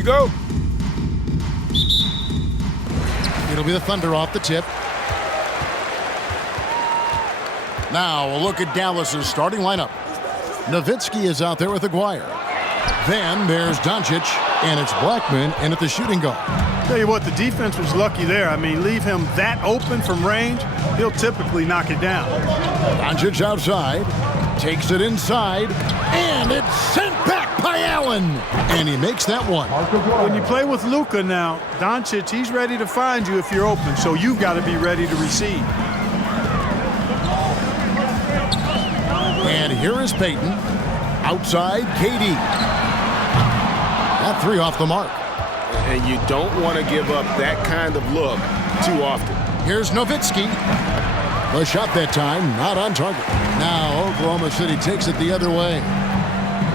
we go. It'll be the Thunder off the tip. Now a look at Dallas's starting lineup. Nowitzki is out there with Aguirre. Then there's Doncic, and it's Blackman in at the shooting guard. Tell you what, the defense was lucky there. I mean, leave him that open from range, he'll typically knock it down. Doncic outside, takes it inside, and it's sent back by Allen. And he makes that one. When you play with Luka now, Doncic, he's ready to find you if you're open, so you've got to be ready to receive. And here is Payton. Outside, KD. That three off the mark. And you don't want to give up that kind of look too often. Here's Nowitzki. The shot that time, not on target. Now Oklahoma City takes it the other way.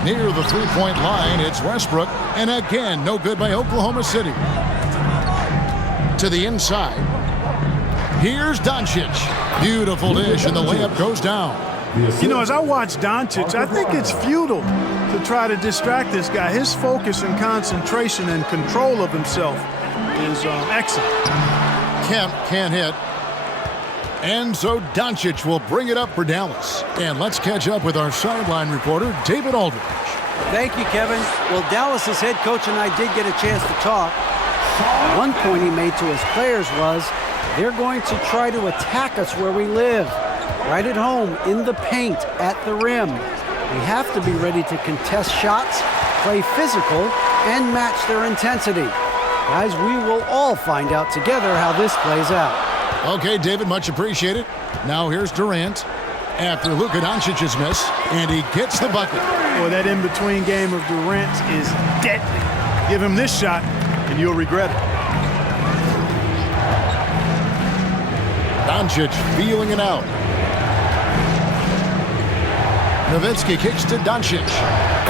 Near the three-point line, it's Westbrook. And again, no good by Oklahoma City. To the inside. Here's Doncic. Beautiful dish, and the layup goes down. You know, as I watch Doncic, I think it's futile to try to distract this guy. His focus and concentration and control of himself is excellent. Kemp can't hit. And so Doncic will bring it up for Dallas. And let's catch up with our sideline reporter, David Aldridge. Thank you, Kevin. Well, Dallas's head coach and I did get a chance to talk. One point he made to his players was, they're going to try to attack us where we live. Right at home, in the paint, at the rim. We have to be ready to contest shots, play physical, and match their intensity. Guys, we will all find out together how this plays out. Okay, David, much appreciated. Now here's Durant after Luka Doncic's miss, and he gets the bucket. Boy, that in-between game of Durant is deadly. Give him this shot, and you'll regret it. Doncic feeling it out. Nowitzki kicks to Doncic,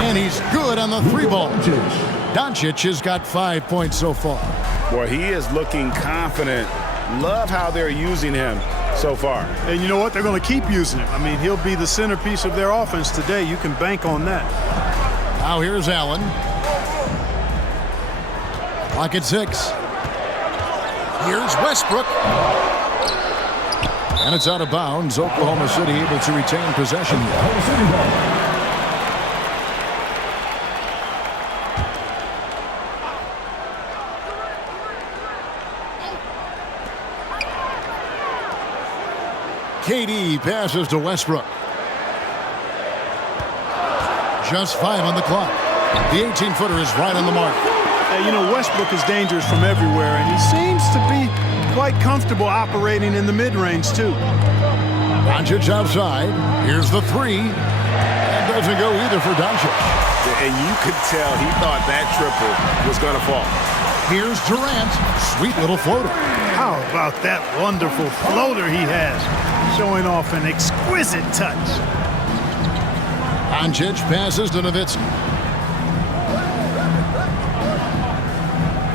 and he's good on the three ball. Doncic has got 5 points so far. Boy, he is looking confident. Love how they're using him so far. And you know what? They're going to keep using him. I mean, he'll be the centerpiece of their offense today. You can bank on that. Now here's Allen. Clock at 6. Here's Westbrook. And it's out of bounds. Oklahoma City able to retain possession here. KD passes to Westbrook. Just 5 on the clock. The 18-footer is right on the mark. You know, Westbrook is dangerous from everywhere, and he seems to be quite comfortable operating in the mid-range, too. Doncic outside. Here's the three. That doesn't go either for Doncic. And you could tell he thought that triple was going to fall. Here's Durant. Sweet little floater. How about that wonderful floater he has, showing off an exquisite touch. Doncic passes to Nowitzki.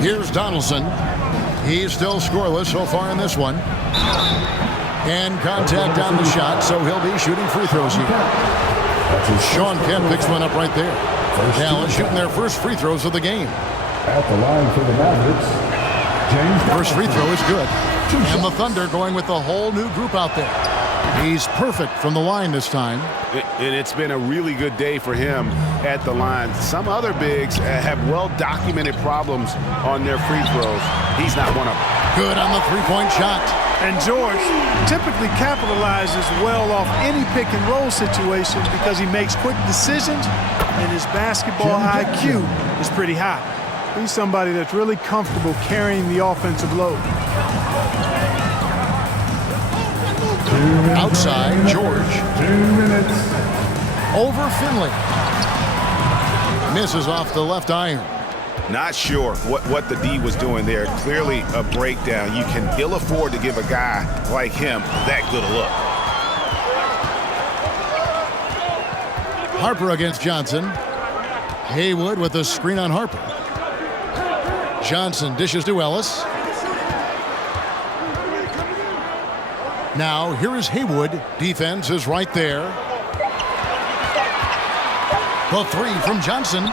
Here's Donaldson. He's still scoreless so far in this one. And contact on the shot, so he'll be shooting free throws here. Sean Kemp picks one up right there. Dallas shooting their first free throws of the game. At the line for the Mavericks, James. First free throw is good. And the Thunder going with a whole new group out there. He's perfect from the line this time. And it's been a really good day for him at the line. Some other bigs have well-documented problems on their free throws. He's not one of them. Good on the three-point shot. And George typically capitalizes well off any pick-and-roll situation because he makes quick decisions and his basketball IQ is pretty high. He's somebody that's really comfortable carrying the offensive load. Outside, George. 2 minutes. Over Finley. Misses off the left iron. Not sure what the D was doing there. Clearly a breakdown. You can ill afford to give a guy like him that good a look. Harper against Johnson. Haywood with a screen on Harper. Johnson dishes to Ellis. Now, here is Haywood. Defense is right there. The three from Johnson.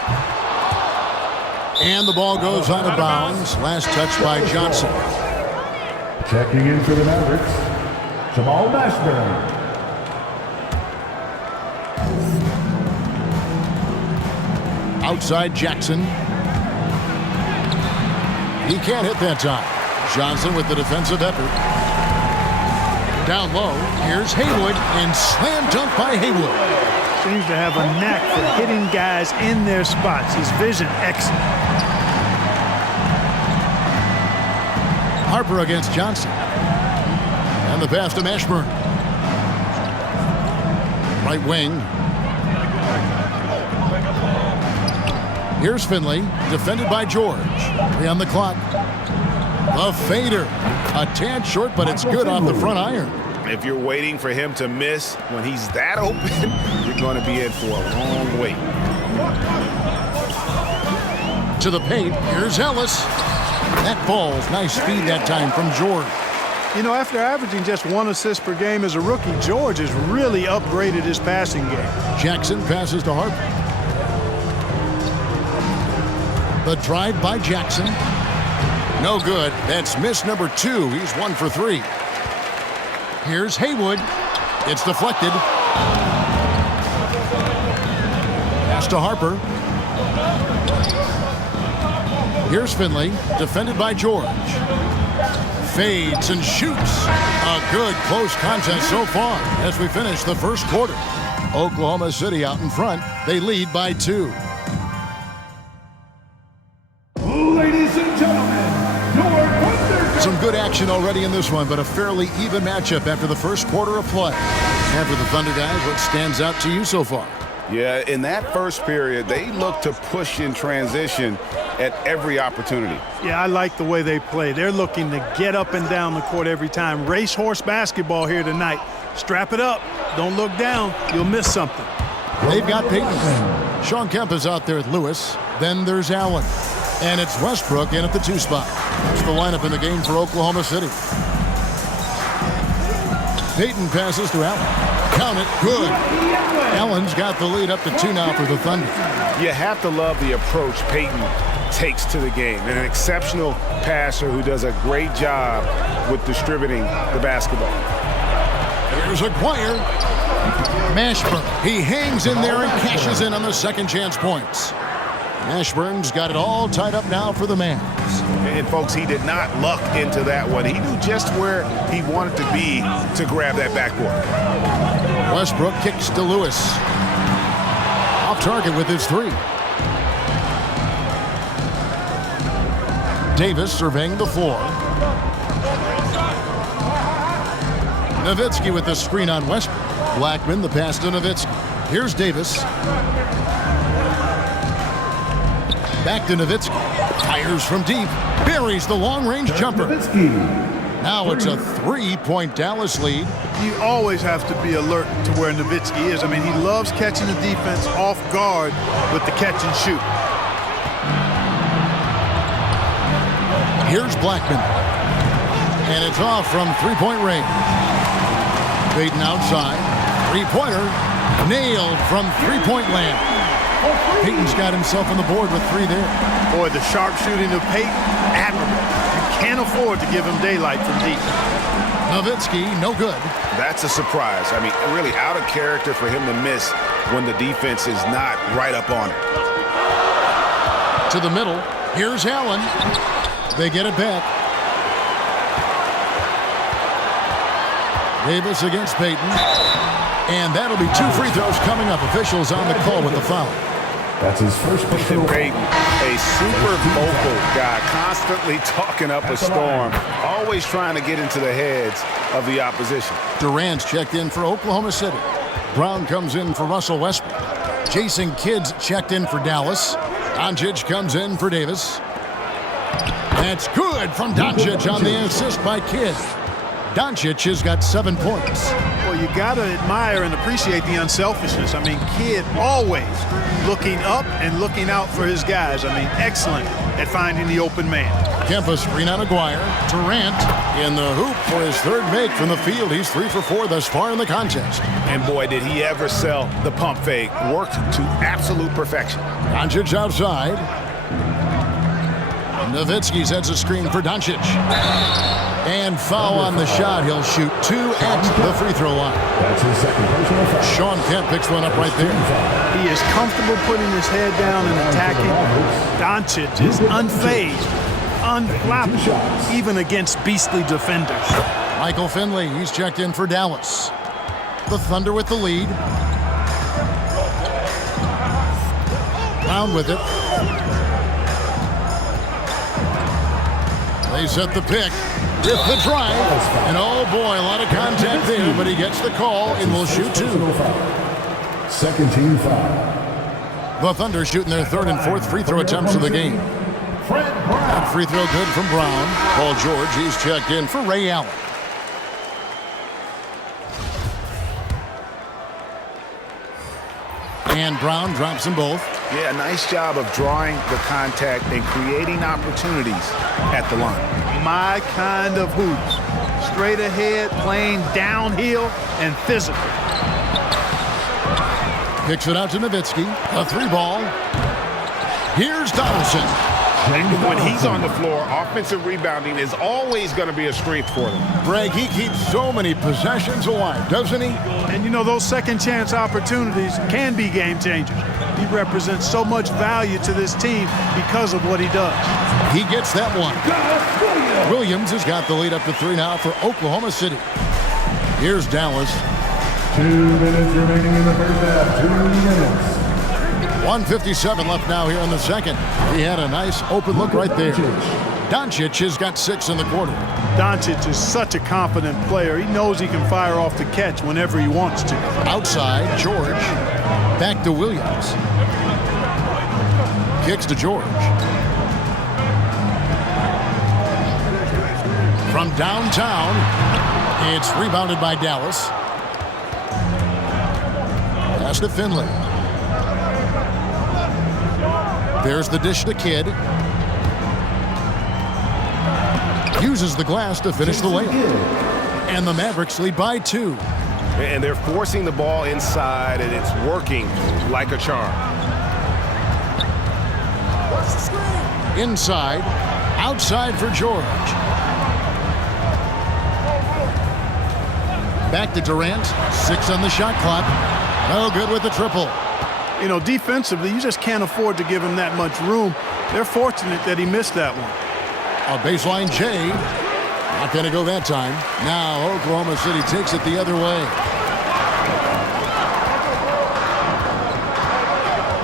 And the ball goes out of bounds. Last touch by Johnson. Checking in for the Mavericks, Jamal Mashburn. Outside Jackson. He can't hit that time. Johnson with the defensive effort. Down low, here's Haywood, and slam dunk by Haywood. Seems to have a knack for hitting guys in their spots. His vision, excellent. Harper against Johnson. And the pass to Mashburn. Right wing. Here's Finley, defended by George. 3 on the clock. The fader. A tad short, but it's good off the front iron. If you're waiting for him to miss when he's that open, you're going to be in for a long wait. To the paint, here's Ellis. That ball's nice speed that time from George. You know, after averaging just 1 assist per game as a rookie, George has really upgraded his passing game. Jackson passes to Harper. The drive by Jackson. No good. That's miss number 2. He's 1 for 3. Here's Haywood. It's deflected. Pass to Harper. Here's Finley, defended by George. Fades and shoots. A good close contest so far as we finish the first quarter. Oklahoma City out in front. They lead by 2. Ladies and gentlemen, your Thunder. Some good action already in this one, but a fairly even matchup after the first quarter of play. And for the Thunder guys, what stands out to you so far? Yeah, in that first period, they look to push in transition at every opportunity. Yeah, I like the way they play. They're looking to get up and down the court every time. Racehorse basketball here tonight. Strap it up. Don't look down. You'll miss something. They've got Peyton. Sean Kemp is out there at Lewis. Then there's Allen. And it's Westbrook in at the 2 spot. That's the lineup in the game for Oklahoma City. Peyton passes to Allen. Count it. Good. Allen's got the lead up to 2 now for the Thunder. You have to love the approach Peyton takes to the game. And an exceptional passer who does a great job with distributing the basketball. Here's Aguirre. Mashburn. He hangs in there and cashes in on the second chance points. Mashburn's got it all tied up now for the Mavs. And folks, he did not luck into that one. He knew just where he wanted to be to grab that backboard. Westbrook kicks to Lewis. Off target with his 3. Davis surveying the floor. Nowitzki with the screen on Westbrook. Blackman the pass to Nowitzki. Here's Davis. Back to Nowitzki. Fires from deep. Buries the long-range jumper. Now it's a 3-point Dallas lead. You always have to be alert to where Nowitzki is. I mean, he loves catching the defense off guard with the catch and shoot. Here's Blackman. And it's off from 3-point range. Peyton outside. 3-pointer. Nailed from 3-point land. Peyton's got himself on the board with 3 there. Boy, the sharpshooting of Peyton, admirable. You can't afford to give him daylight from deep. Nowitzki, no good. That's a surprise. I mean, really out of character for him to miss when the defense is not right up on it. To the middle. Here's Allen. They get it back. Davis against Peyton. And that'll be 2 free throws coming up. Officials on the call with the foul. That's his first personal. Peyton, a super vocal guy, constantly talking up a storm, always trying to get into the heads of the opposition. Durant's checked in for Oklahoma City. Brown comes in for Russell Westbrook. Jason Kidd's checked in for Dallas. Doncic comes in for Davis. That's good from Doncic on the assist by Kidd. Doncic has got 7 points. Well, you got to admire and appreciate the unselfishness. I mean, Kidd always looking up and looking out for his guys. I mean, excellent at finding the open man. Kemp screen on Aguirre. Durant in the hoop for his 3rd make from the field. He's 3 for 4 thus far in the contest. And boy, did he ever sell the pump fake. Worked to absolute perfection. Doncic outside. Nowitzki sets a screen for Doncic. And foul on the shot. He'll shoot 2 at the free throw line. That's his second personal foul. Sean Kemp picks one up right there. He is comfortable putting his head down and attacking. Doncic is unfazed, unflappable, even against beastly defenders. Michael Finley, he's checked in for Dallas. The Thunder with the lead. Brown with it. They set the pick with the drive. And oh boy, a lot of contact there, but he gets the call and will shoot 2. Second team foul. The Thunder shooting their 3rd and 4th free throw attempts of the game. That free throw good from Brown. Paul George, he's checked in for Ray Allen. And Brown drops them both. Yeah, nice job of drawing the contact and creating opportunities at the line. My kind of hoops. Straight ahead, playing downhill and physical. Kicks it out to Nowitzki. A 3-ball. Here's Donaldson. When he's on the floor, offensive rebounding is always going to be a strength for them. Greg, he keeps so many possessions alive, doesn't he? And you know, those second chance opportunities can be game changers. He represents so much value to this team because of what he does. He gets that one. Williams has got the lead up to 3 now for Oklahoma City. Here's Dallas. 2 minutes remaining in the first half. 2 minutes. 1:57 left now here in the second. He had a nice open look right there. Doncic has got 6 in the quarter. Doncic is such a confident player. He knows he can fire off the catch whenever he wants to. Outside, George. Back to Williams. Kicks to George. From downtown, it's rebounded by Dallas. Pass to Finley. There's the dish to Kidd. Uses the glass to finish the layup. And the Mavericks lead by 2. And they're forcing the ball inside, and it's working like a charm. Inside. Outside for George. Back to Durant. 6 on the shot clock. No good with the triple. You know, defensively, you just can't afford to give him that much room. They're fortunate that he missed that one. A baseline J. Not going to go that time. Now Oklahoma City takes it the other way.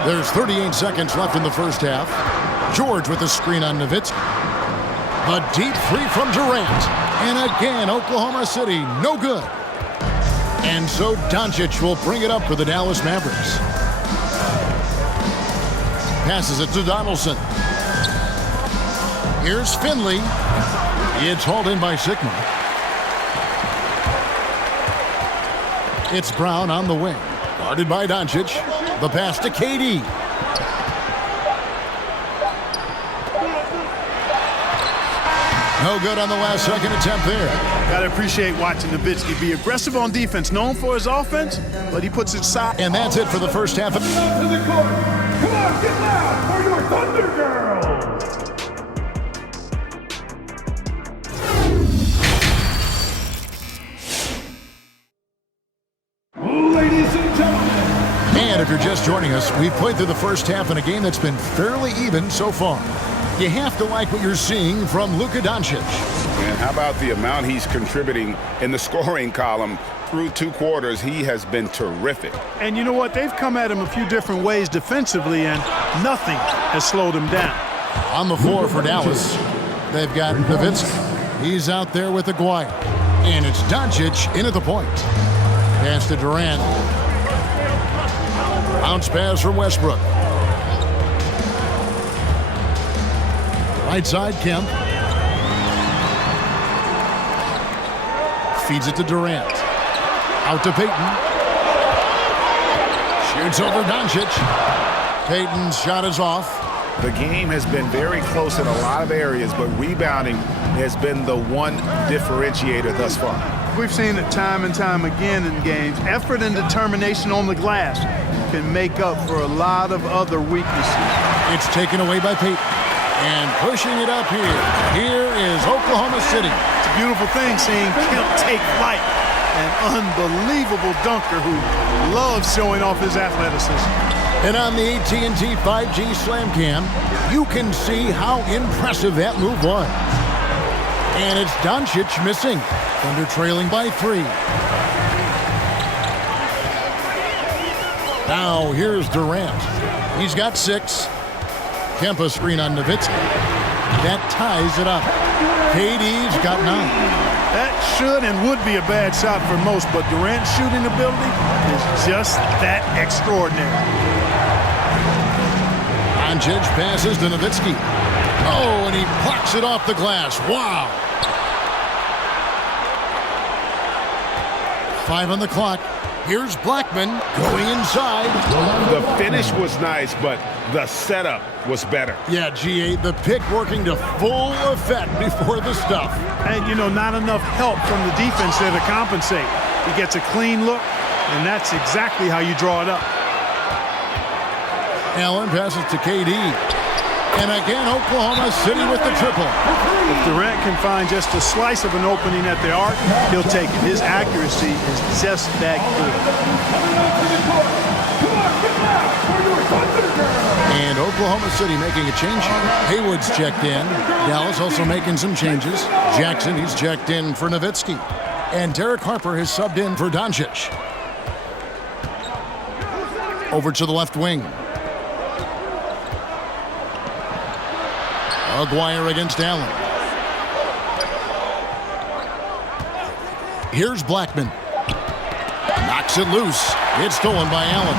There's 38 seconds left in the first half. George with the screen on Nowitzki. The deep 3 from Durant. And again, Oklahoma City, no good. And so Doncic will bring it up for the Dallas Mavericks. Passes it to Donaldson. Here's Finley. It's hauled in by Sigma. It's Brown on the wing. Guarded by Doncic. The pass to KD. No good on the last second attempt there. Gotta appreciate watching Nowitzki be aggressive on defense, known for his offense, but he puts it side. And that's it for the first half. To the court. Come on, get loud for your Thunder Girls. Ladies and gentlemen. And if you're just joining us, we've played through the first half in a game that's been fairly even so far. You have to like what you're seeing from Luka Doncic. And how about the amount he's contributing in the scoring column? Through 2 quarters, he has been terrific. And you know what? They've come at him a few different ways defensively, and nothing has slowed him down. On the floor for Dallas, they've got Nowitzki. He's out there with Aguirre. And it's Doncic in at the point. Pass to Durant. Bounce pass from Westbrook. Right side, Kemp. Feeds it to Durant. Out to Payton. Shoots over Doncic. Payton's shot is off. The game has been very close in a lot of areas, but rebounding has been the one differentiator thus far. We've seen it time and time again in games. Effort and determination on the glass can make up for a lot of other weaknesses. It's taken away by Payton. And pushing it up here. Here is Oklahoma City. It's a beautiful thing seeing Kemp take flight. An unbelievable dunker who loves showing off his athleticism. And on the AT&T 5G Slam Cam, you can see how impressive that move was. And it's Doncic missing. Thunder trailing by 3. Now here's Durant. He's got 6. Kempa screen on Nowitzki. That ties it up. KD's got 9. That should and would be a bad shot for most, but Durant's shooting ability is just that extraordinary. Doncic passes to Nowitzki. Oh, and he blocks it off the glass. Wow. 5 on the clock. Here's Blackman going inside. The finish was nice, but the setup was better. Yeah, GA, the pick working to full effect before the stuff. And, you know, not enough help from the defense there to compensate. He gets a clean look, and that's exactly how you draw it up. Allen passes to KD. And again, Oklahoma City with the triple. If Durant can find just a slice of an opening at the arc, he'll take it. His accuracy is just that good. And Oklahoma City making a change here. Haywood's checked in. Dallas also making some changes. Jackson, he's checked in for Nowitzki. And Derek Harper has subbed in for Doncic. Over to the left wing. Aguirre against Allen. Here's Blackman. Knocks it loose. It's stolen by Allen.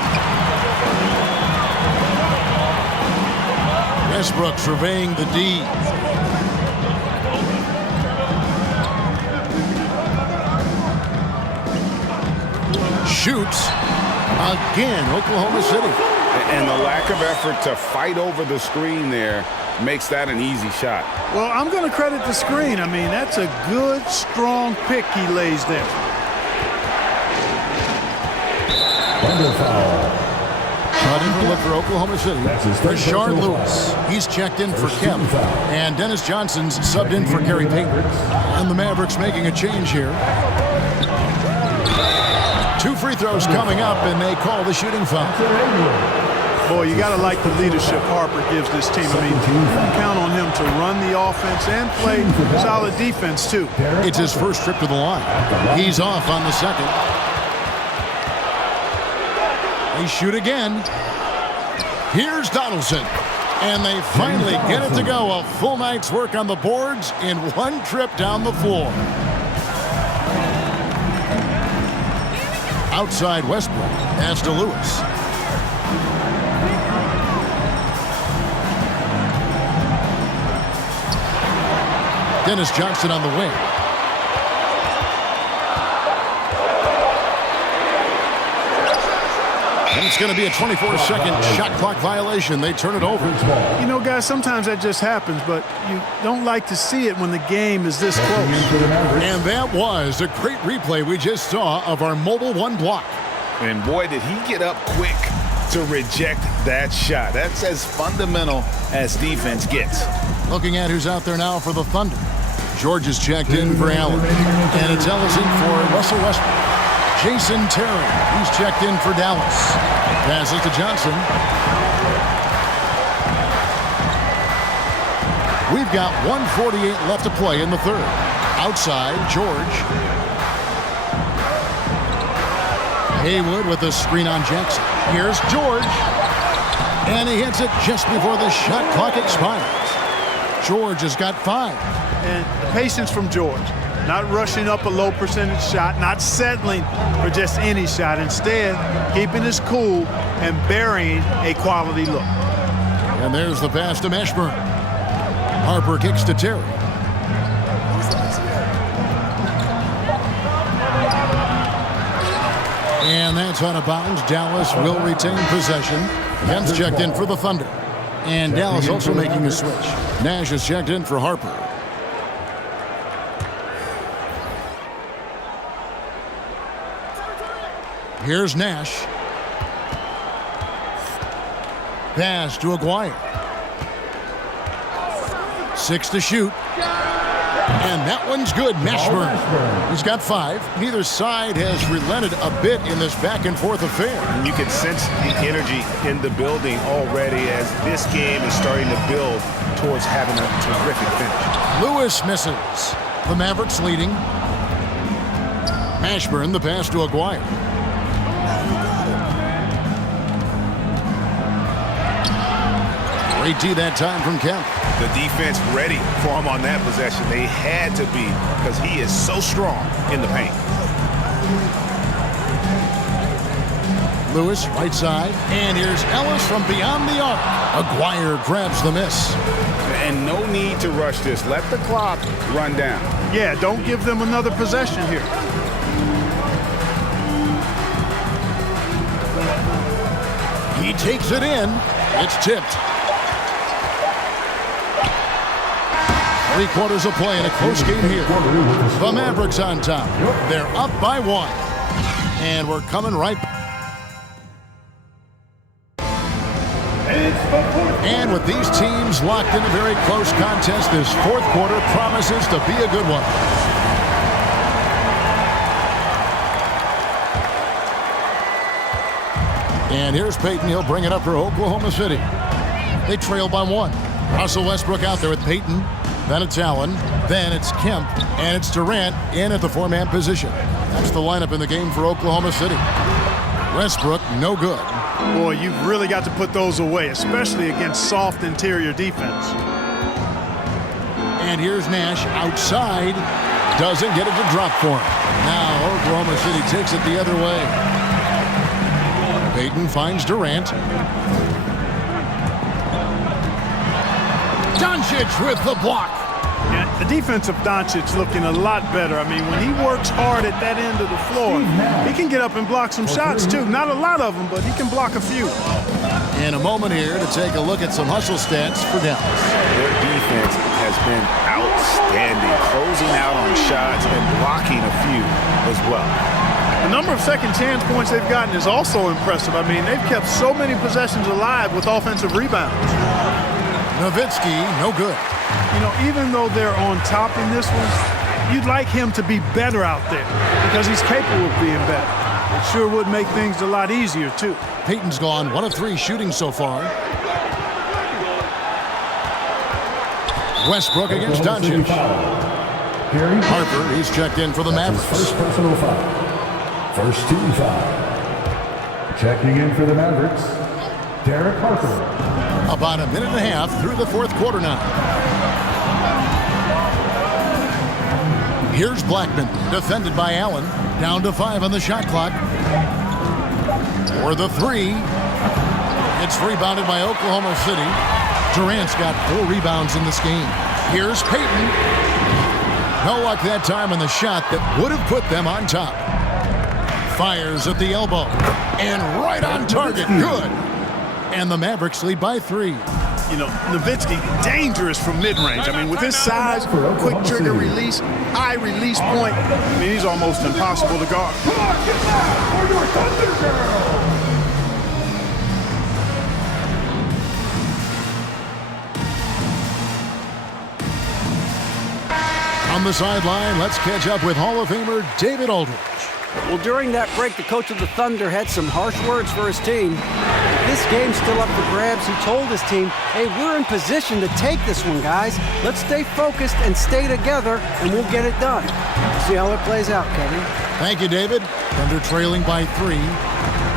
Westbrook surveying the D. Shoots. Again, Oklahoma City. And the lack of effort to fight over the screen there makes that an easy shot. Well, I'm going to credit the screen. I mean, that's a good, strong pick he lays there. Thunder foul. Cutting for look for Oklahoma City. Rashard Lewis. He's checked in for Kemp. And Dennis Johnson's subbed in for Gary Payton. And the Mavericks making a change here. 2 free throws coming up, and they call the shooting foul. Boy, you got to like the leadership Harper gives this team. I mean, you can count on him to run the offense and play solid defense, too. It's his first trip to the line. He's off on the second. They shoot again. Here's Donaldson. And they finally get it to go. A full night's work on the boards in one trip down the floor. Outside Westbrook. Pass to Lewis. Dennis Johnson on the wing. And it's going to be a 24-second shot clock violation. They turn it over. You know, guys, sometimes that just happens, but you don't like to see it when the game is this close. And that was a great replay we just saw of our Mobile One block. And boy, did he get up quick to reject that shot. That's as fundamental as defense gets. Looking at who's out there now for the Thunder. George is checked in for Allen. And it's Ellison for Russell Westbrook. Jason Terry, he's checked in for Dallas. Passes to Johnson. We've got 1:48 left to play in the third. Outside, George. Haywood with a screen on Jackson. Here's George. And he hits it just before the shot clock expires. George has got 5. And the patience from George. Not rushing up a low percentage shot, not settling for just any shot. Instead, keeping his cool and burying a quality look. And there's the pass to Mashburn. Harper kicks to Terry. And that's out of bounds. Dallas will retain possession. Kemp's checked in for the Thunder. And Dallas also making a switch. Nash is checked in for Harper. Here's Nash. Pass to Aguirre. 6 to shoot. And that one's good. Mashburn. He's got 5. Neither side has relented a bit in this back-and-forth affair. You can sense the energy in the building already as this game is starting to build towards having a terrific finish. Lewis misses. The Mavericks leading. Mashburn, the pass to Aguirre. Great D that time from Kemp. The defense ready for him on that possession. They had to be because he is so strong in the paint. Lewis, right side. And here's Ellis from beyond the arc. Aguirre grabs the miss. And no need to rush this. Let the clock run down. Yeah, don't give them another possession here. He takes it in. It's tipped. 3 quarters of play in a close game here. The Mavericks on top. They're up by 1. And we're coming right back. And with these teams locked in a very close contest, this 4th quarter promises to be a good one. And here's Payton. He'll bring it up for Oklahoma City. They trail by 1. Russell Westbrook out there with Payton. Then it's Allen. Then it's Kemp. And it's Durant in at the 4-man position. That's the lineup in the game for Oklahoma City. Westbrook, no good. Boy, you've really got to put those away, especially against soft interior defense. And here's Nash outside. Doesn't get it to drop for him. Now Oklahoma City takes it the other way. Payton finds Durant. Doncic with the block. Yeah, the defense of Doncic looking a lot better. I mean, when he works hard at that end of the floor, he can get up and block some shots too. Not a lot of them, but he can block a few. In a moment here to take a look at some hustle stats for Dallas. Their defense has been outstanding, closing out on shots and blocking a few as well. The number of second chance points they've gotten is also impressive. I mean, they've kept so many possessions alive with offensive rebounds. Nowitzki, no good. You know, even though they're on top in this one, you'd like him to be better out there because he's capable of being better. It sure would make things a lot easier, too. Payton's gone 1 of 3 shooting so far. Westbrook against Doncic. Harper, he's checked in for the Mavericks. First personal foul. First team foul. Checking in for the Mavericks, Derek Harper. About a minute and a half through the 4th quarter now. Here's Blackman, defended by Allen. Down to 5 on the shot clock. For the 3. It's rebounded by Oklahoma City. Durant's got 4 rebounds in this game. Here's Payton. No luck that time on the shot that would have put them on top. Fires at the elbow. And right on target. Good. And the Mavericks lead by 3. You know, Nowitzki, dangerous from mid-range. I mean, with his size, quick trigger release, high release point, I mean, he's almost impossible to guard. On the sideline, let's catch up with Hall of Famer David Aldridge. Well, during that break, the coach of the Thunder had some harsh words for his team. This game's still up for grabs. He told his team, hey, we're in position to take this one, guys. Let's stay focused and stay together, and we'll get it done. See how it plays out, Kevin. Thank you, David. Thunder trailing by 3.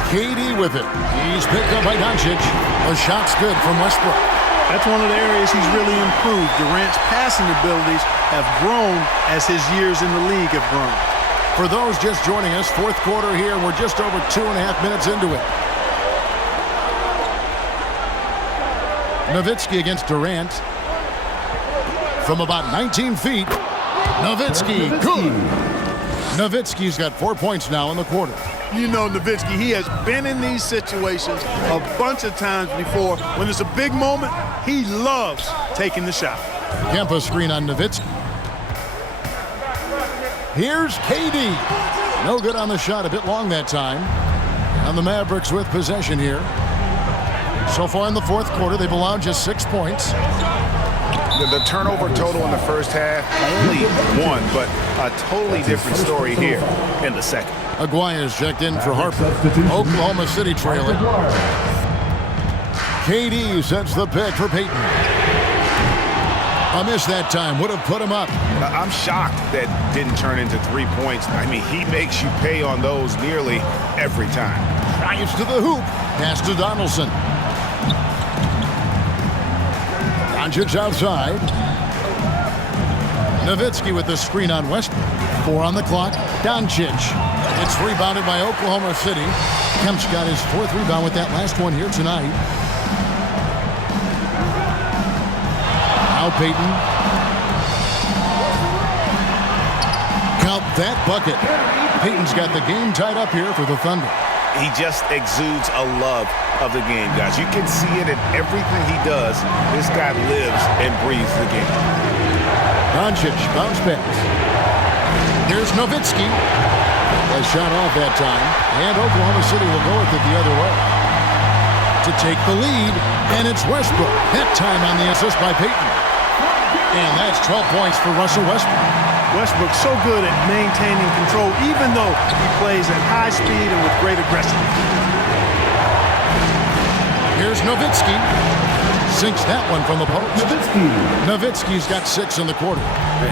KD with it. He's picked up by Doncic. The shot's good from Westbrook. That's one of the areas he's really improved. Durant's passing abilities have grown as his years in the league have grown. For those just joining us, 4th quarter here, and we're just over 2.5 minutes into it. Nowitzki against Durant. From about 19 feet, Nowitzki, good. Nowitzki's got 4 points now in the quarter. You know Nowitzki, he has been in these situations a bunch of times before. When it's a big moment, he loves taking the shot. Kempa screen on Nowitzki. Here's KD. No good on the shot, a bit long that time. And the Mavericks with possession here. So far in the 4th quarter, they've allowed just 6 points. The turnover total in the first half, only one, but a totally different story here in the second. Aguirre's checked in for Harper. Oklahoma City trailing. KD sets the pick for Payton. A miss that time would have put him up. I'm shocked that didn't turn into 3 points. I mean, he makes you pay on those nearly every time. Drives to the hoop. Pass to Donaldson. Doncic outside. Nowitzki with the screen on Westbrook. 4 on the clock. Doncic. It's rebounded by Oklahoma City. Kemp's got his 4th rebound with that last one here tonight. Now Payton. Count that bucket. Payton's got the game tied up here for the Thunder. He just exudes a love of the game, guys. You can see it in everything he does. This guy lives and breathes the game. Doncic, bounce pass. Here's Nowitzki. A shot off that time, and Oklahoma City will go with it the other way. To take the lead, and it's Westbrook. That time on the assist by Payton. And that's 12 points for Russell Westbrook. Westbrook's so good at maintaining control, even though he plays at high speed and with great aggressiveness. Here's Nowitzki. Sinks that one from the post. Nowitzki's got 6 in the quarter.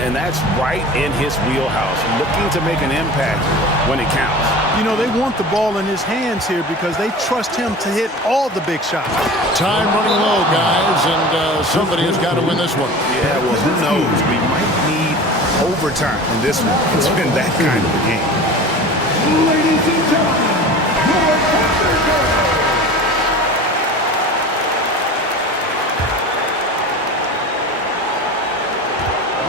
And that's right in his wheelhouse, looking to make an impact when it counts. You know, they want the ball in his hands here because they trust him to hit all the big shots. Time running low, guys, and somebody has got to win this one. Yeah, well, who knows? We might need overtime in this one. It's been that kind of a game. Ladies and gentlemen, your Thunder.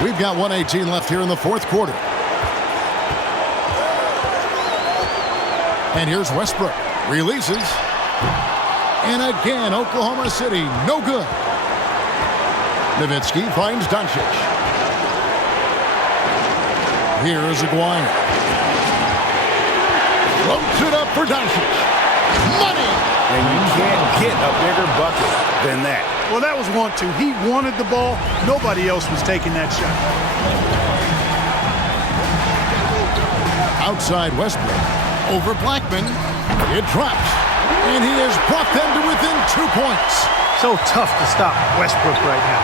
We've got 1:18 left here in the 4th quarter. And here's Westbrook. Releases. And again, Oklahoma City, no good. Nowitzki finds Doncic. Here's Aguirre. Floats it up for Doncic. Money! And you can't get a bigger bucket than that. Well, that was want to. He wanted the ball. Nobody else was taking that shot. Outside Westbrook. Over Blackman. It drops. And he has brought them to within 2 points. So tough to stop Westbrook right now.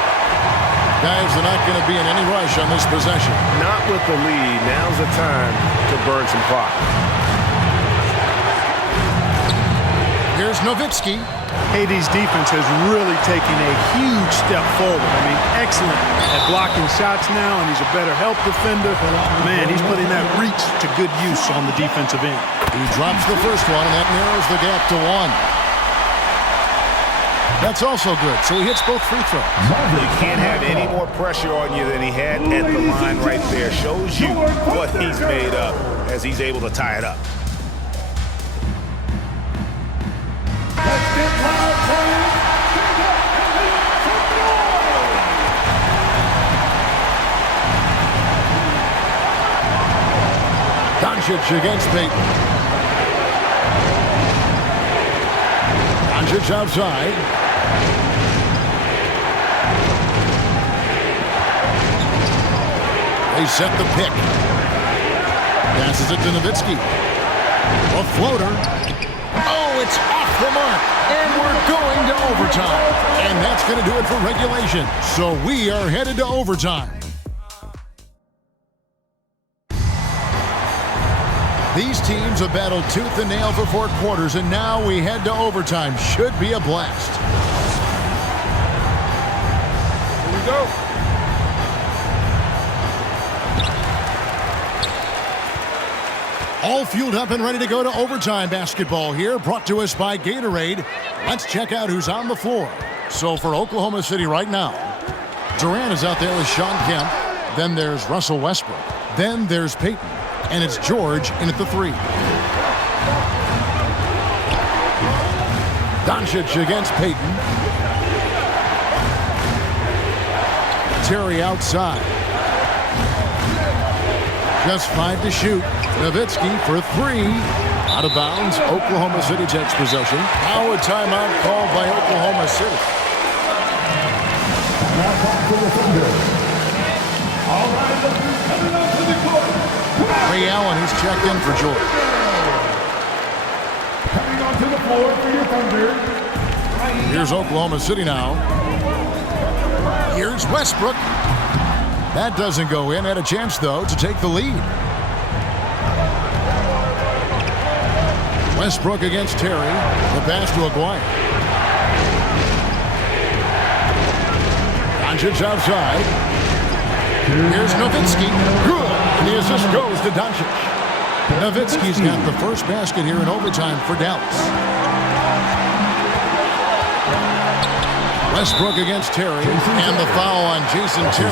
Guys, they're not going to be in any rush on this possession. Not with the lead. Now's the time to burn some clock. Here's Nowitzki. KD's defense has really taken a huge step forward. I mean, excellent at blocking shots now, and he's a better help defender. Man, he's putting that reach to good use on the defensive end. He drops the first one, and that narrows the gap to 1. That's also good, so he hits both free throws. You can't have any more pressure on you than he had at the line right there. Shows you what he's made of as he's able to tie it up. Doncic against Payton. Doncic outside. They set the pick. Passes it to Nowitzki. A floater. Oh, it's off the mark. And we're going to overtime. And that's going to do it for regulation. So we are headed to overtime. These teams have battled tooth and nail for 4 quarters, and now we head to overtime. Should be a blast. Here we go. All fueled up and ready to go to overtime basketball here, brought to us by Gatorade. Let's check out who's on the floor. So for Oklahoma City right now, Durant is out there with Sean Kemp. Then there's Russell Westbrook. Then there's Payton. And it's George in at the 3. Doncic against Payton. Terry outside. Just 5 to shoot. Nowitzki for 3. Out of bounds. Oklahoma City takes possession. Now a timeout called by Oklahoma City. for the Thunder. All right, coming up to the court. Ray Allen, he's checked in for George. Coming onto the floor for your Thunder. Here's Oklahoma City now. Here's Westbrook. That doesn't go in. Had a chance, though, to take the lead. Westbrook against Terry. The pass to Aguirre. Doncic outside. Here's Nowitzki. Good. And the assist goes to Doncic. Nowitzki's got the first basket here in overtime for Dallas. Westbrook against Terry, and the foul on Jason Terry.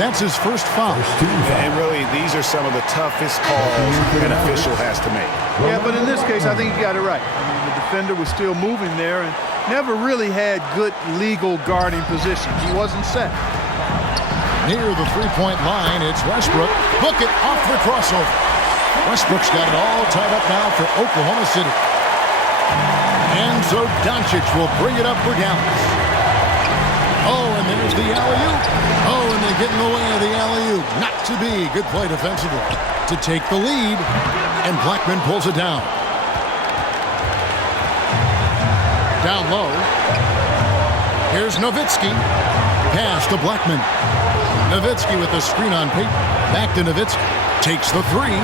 That's his first foul. And really, these are some of the toughest calls an official has to make. Yeah, but in this case, I think he got it right. I mean, the defender was still moving there and never really had good legal guarding position. He wasn't set. Near the three-point line, it's Westbrook. Book it off the crossover. Westbrook's got it all tied up now for Oklahoma City. And so Doncic will bring it up for Dallas. Oh, and there's the alley-oop. Oh, and they get in the way of the alley-oop. Not to be. Good play defensively to take the lead. And Blackman pulls it down. Down low. Here's Nowitzki. Pass to Blackman. Nowitzki with the screen on Payton. Back to Nowitzki. Takes the three.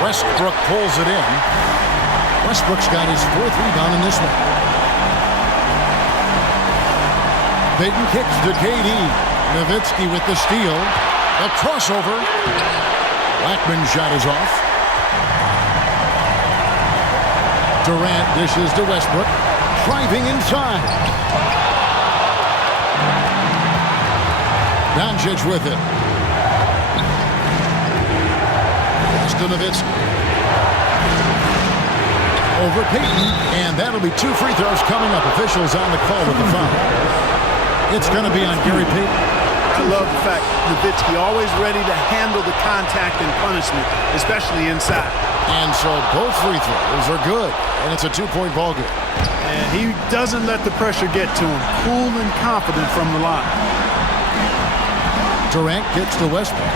Westbrook pulls it in. Westbrook's got his fourth rebound in this one. Payton kicks to KD. Nowitzki with the steal. A crossover. Blackman's shot is off. Durant dishes to Westbrook. Driving inside. Doncic with it. Pass to Nowitzki. Over Payton, and that'll be two free throws coming up. Officials on the call with the foul. It's going to be on Gary Payton. I love the fact Nowitzki always ready to handle the contact and punishment, especially inside. And so both free throws are good, and it's a two-point ball game. And he doesn't let the pressure get to him. Cool and confident from the line. Durant gets to Westbrook.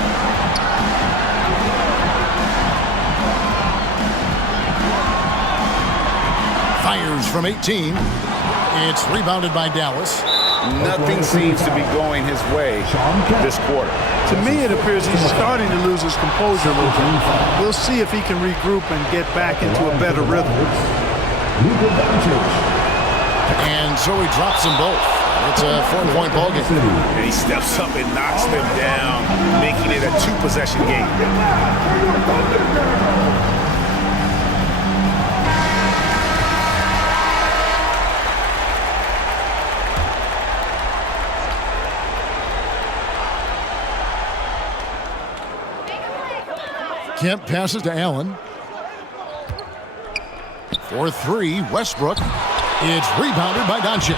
Fires from 18. It's rebounded by Dallas. Nothing seems to be going his way this quarter. To me, it appears he's starting to lose his composure a little bit. We'll see if he can regroup and get back into a better rhythm. And so he drops them both. It's a four-point ball game. And he steps up and knocks them down, making it a two-possession game. Kemp passes to Allen. For three, Westbrook. It's rebounded by Doncic.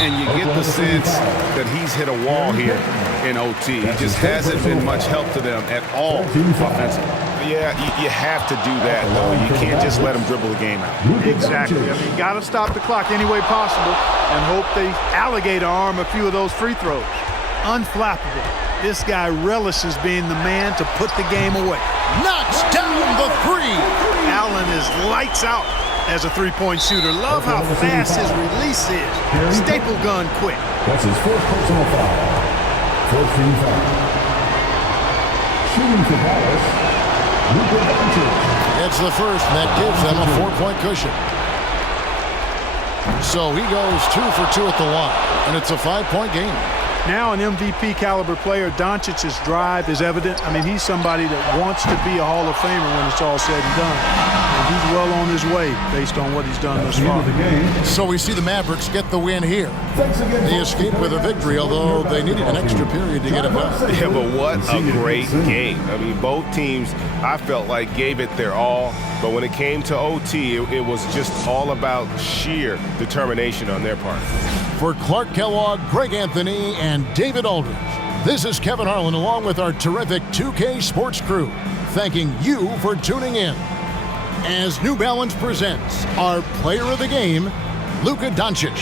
And you get the sense that he's hit a wall here in OT. He just hasn't been much help to them at all offensively. Yeah, you have to do that, though. You can't just let him dribble the game out. Exactly. I mean, you got to stop the clock any way possible and hope they alligator arm a few of those free throws. Unflappable. This guy relishes being the man to put the game away. Knocks down the three. Allen is lights out as a three-point shooter. Love how fast his release is. Staple gun quick. That's his fourth personal foul. Fourth team foul. Shooting for Dallas, Luka Doncic. It's the first, and that gives them a four-point cushion. So he goes 2 for 2 at the line, and it's a 5-point game. Now an MVP caliber player, Doncic's drive is evident. I mean, he's somebody that wants to be a Hall of Famer when it's all said and done. And he's well on his way based on what he's done thus far. So we see the Mavericks get the win here. They escape with a victory, although they needed an extra period to get it done. Yeah, but what a great game. I mean, both teams, I felt like, gave it their all. But when it came to OT, it was just all about sheer determination on their part. For Clark Kellogg, Greg Anthony, and David Aldridge, this is Kevin Harlan along with our terrific 2K Sports crew, thanking you for tuning in. As New Balance presents our player of the game, Luka Doncic.